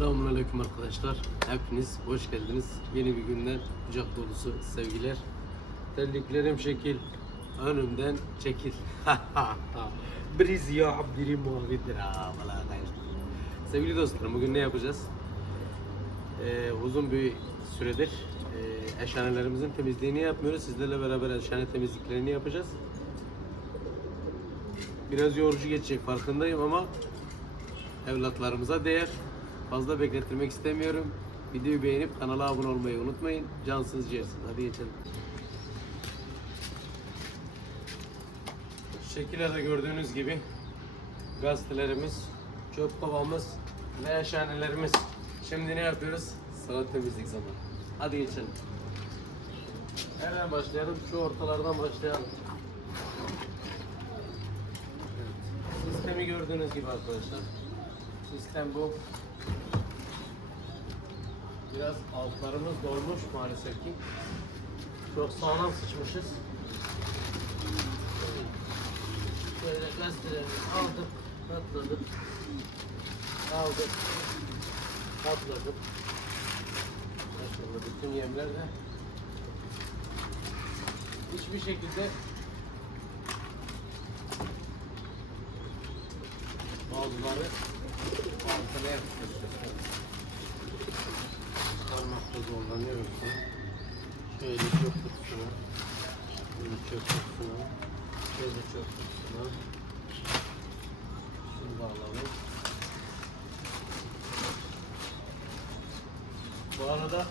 Selamünaleyküm arkadaşlar. Hepiniz hoş geldiniz. Yeni bir günden kucak dolusu sevgiler. Terliklerim şekil. Önümden çekil. Briz ya biri arkadaşlar. Sevgili dostlarım bugün ne yapacağız? Ee, uzun bir süredir e, eşhanelerimizin temizliğini yapmıyoruz. Sizlerle beraber eşhane temizliklerini yapacağız. Biraz yorucu geçecek farkındayım ama evlatlarımıza değer. Fazla beklettirmek istemiyorum. Videoyu beğenip kanala abone olmayı unutmayın. Cansız ciğersiz. Hadi geçelim. Şekillerde gördüğünüz gibi gazetelerimiz, çöp kovamız ve eşhanelerimiz. Şimdi ne yapıyoruz? Sıra temizlik zamanı. Hadi geçelim. Nereden başlayalım? Şu ortalardan başlayalım. Evet. Sistemi gördüğünüz gibi arkadaşlar. Sistem bu. Biraz altlarımız dolmuş maalesef ki. Çok sağlam sıçmışız. Şöyle gazeteleri aldık, katladık. Aldık, katladık. Maşallah bütün yemler de hiçbir şekilde bazıları altına yapıştırıyor. Çıkarmakta zorlanıyorum. Şöyle çöp kutusuna, böyle çöp kutusuna, şöyle çöp kutusuna. Şunu da alalım. Bu arada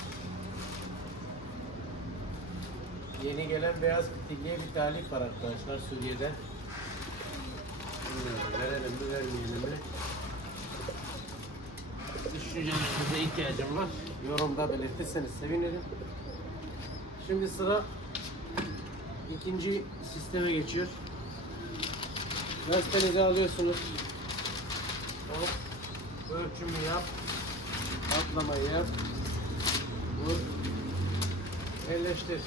yeni gelen beyaz kitilliye bir talip var arkadaşlar Suriye'den. Verelim mi vermeyelim mi? Düşüncelerinize ihtiyacım var. Yorumda belirtirseniz sevinirim. Şimdi sıra ikinci sisteme geçiyor. Gazetenizi alıyorsunuz. Hop. Ölçümü yap. Atlamayı yap. Vur. Yerleştir.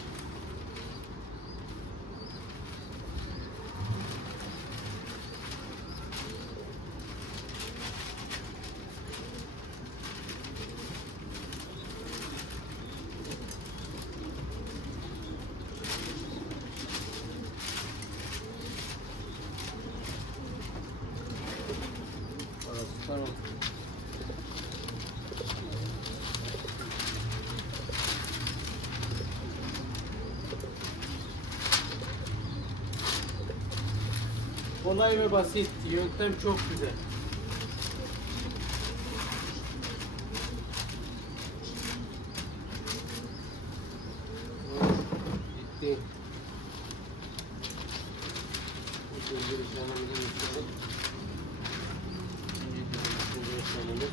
Orası tamam. Kolay ve basit. Yöntem çok güzel. Bitti. İkinci işlemimizi geçelim. İkinci ikinci işlemimiz.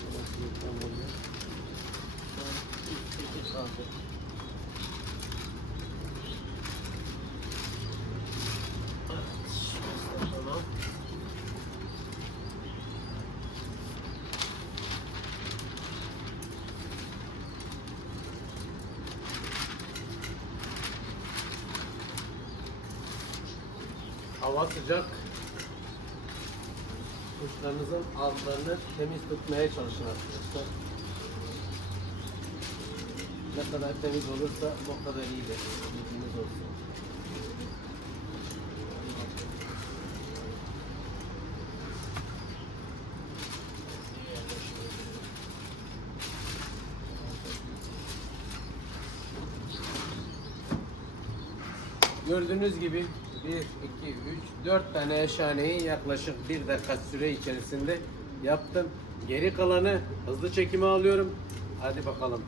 Burası yıkam oluyor. Son üç kişi kaldı. Evet, şurası da tamam. Hava sıcak. Kuşlarınızın altlarını temiz tutmaya çalışın arkadaşlar. Ne kadar temiz olursa o kadar iyidir. Bilginiz olsun. Gördüğünüz gibi 1, 2, 3, 4 tane eşhaneyi yaklaşık 1 dakika süre içerisinde yaptım. Geri kalanı hızlı çekime alıyorum. Hadi bakalım.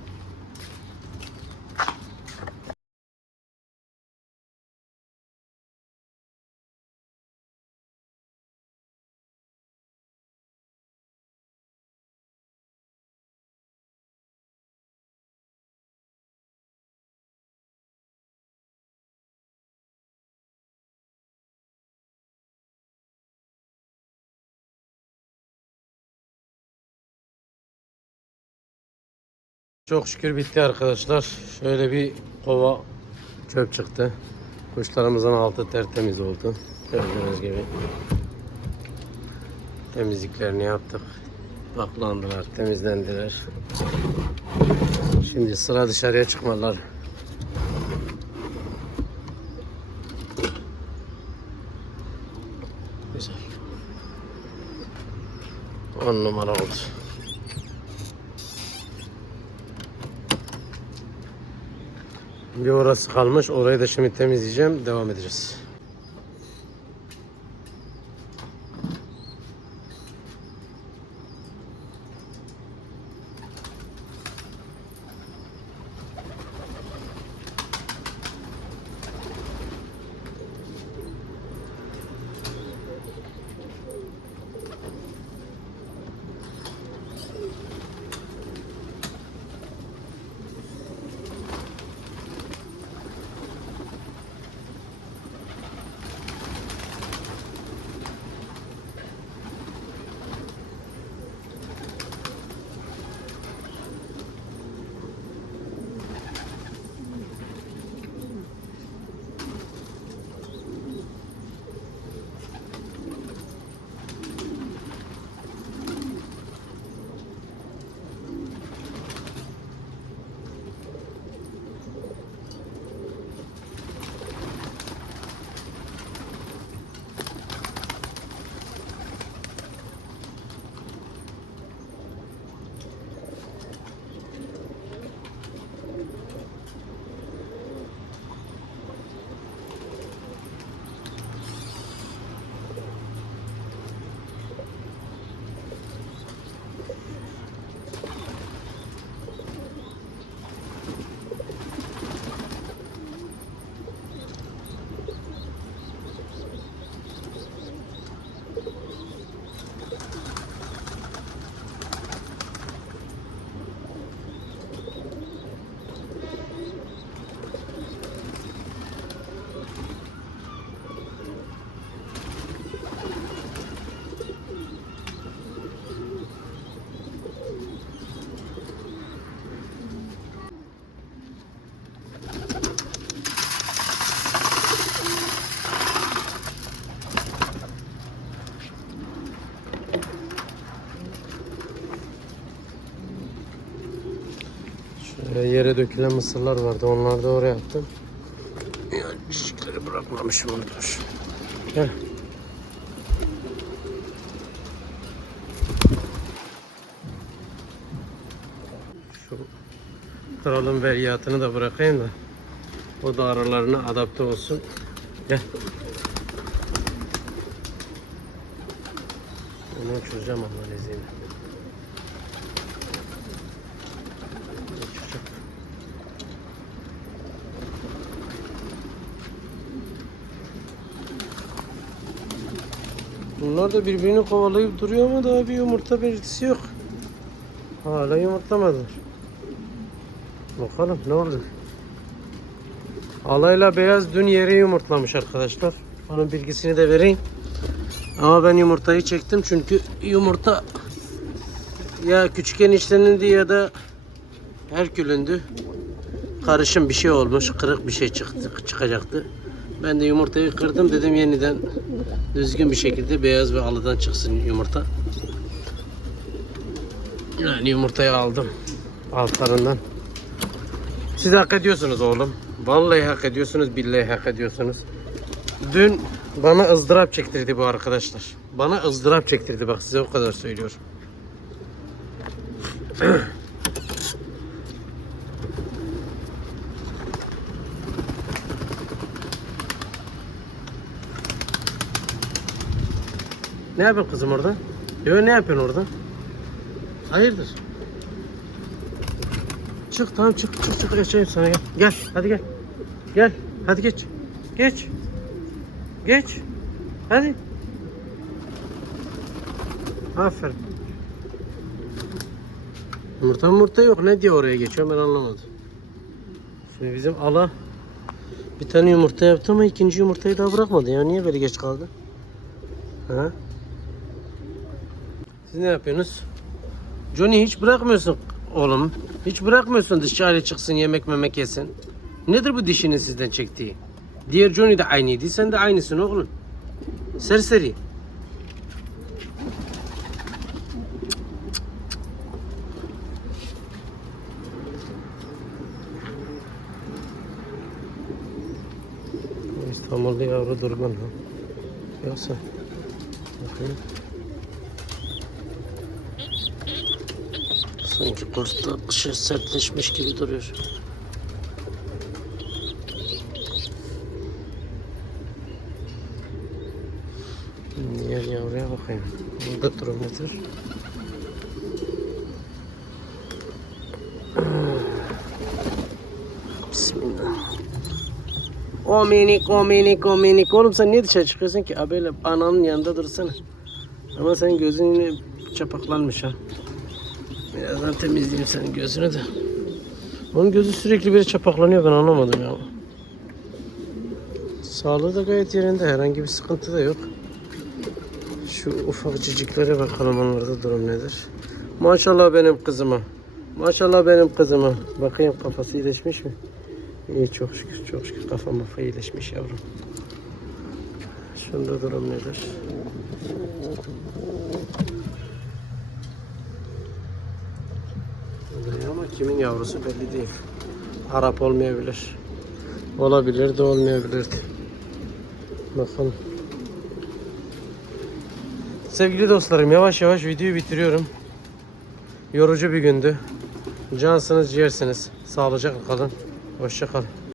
Çok şükür bitti arkadaşlar. Şöyle bir kova çöp çıktı. Kuşlarımızın altı tertemiz oldu. Gördüğünüz gibi. Temizliklerini yaptık. Baklandılar, temizlendiler. Şimdi sıra dışarıya çıkmalar. Güzel. On numara oldu. Bir orası kalmış. Orayı da şimdi temizleyeceğim. Devam edeceğiz. Yere dökülen mısırlar vardı. Onları da oraya attım. Yani çiçekleri bırakmamışım dur. Gel. Şu kralın veriyatını da bırakayım da o da aralarına adapte olsun. Gel. Onu uçuracağım Allah'ın izniyle. Bunlar da birbirini kovalayıp duruyor ama daha bir yumurta belirtisi yok. Hala yumurtlamadılar. Bakalım ne oldu? Alayla beyaz dün yere yumurtlamış arkadaşlar. Onun bilgisini de vereyim. Ama ben yumurtayı çektim çünkü yumurta ya küçük eniştenindi ya da Herkülündü. Karışım bir şey olmuş. Kırık bir şey çıktı, çıkacaktı. Ben de yumurtayı kırdım dedim yeniden düzgün bir şekilde beyaz ve alıdan çıksın yumurta. Yani yumurtayı aldım altlarından. Siz hak ediyorsunuz oğlum. Vallahi hak ediyorsunuz, billahi hak ediyorsunuz. Dün bana ızdırap çektirdi bu arkadaşlar. Bana ızdırap çektirdi bak size o kadar söylüyorum. Ne yapıyorsun kızım orada? Yo ne yapıyorsun orada? Hayırdır? Çık tamam çık çık çık geçeyim sana gel. Gel hadi gel. Gel hadi geç. Geç. Geç. Hadi. Aferin. Yumurta yumurta yok. Ne diye oraya geçiyor ben anlamadım. Şimdi bizim ala bir tane yumurta yaptı ama ikinci yumurtayı daha bırakmadı ya. Niye böyle geç kaldı? Ha? Siz ne yapıyorsunuz? Johnny hiç bırakmıyorsun oğlum. Hiç bırakmıyorsun dışarı çıksın yemek memek yesin. Nedir bu dişinin sizden çektiği? Diğer Johnny de aynıydı. Sen de aynısın oğlum. Serseri. İstanbul'da yavru durgun ha. Yoksa. Bakayım. Sanki kurtta şey sertleşmiş gibi duruyor. Diğer yavruya bakayım. Burada durum nedir? Bismillah. O minik, o minik, o minik. Oğlum sen niye dışarı çıkıyorsun ki? Abi böyle ananın yanında dursana. Ama senin gözün yine çapaklanmış ha. Birazdan temizleyeyim senin gözünü de. Onun gözü sürekli bir çapaklanıyor ben anlamadım ya. Sağlığı da gayet yerinde. Herhangi bir sıkıntı da yok. Şu ufak ciciklere bakalım onlarda durum nedir. Maşallah benim kızıma. Maşallah benim kızıma. Bakayım kafası iyileşmiş mi? İyi çok şükür çok şükür kafa mafa iyileşmiş yavrum. Şunda durum nedir? Buraya ama kimin yavrusu belli değil. Arap olmayabilir. Olabilir de olmayabilir de. Bakalım. Sevgili dostlarım yavaş yavaş videoyu bitiriyorum. Yorucu bir gündü. Cansınız ciğersiniz. Sağlıcakla kalın. Hoşça kalın.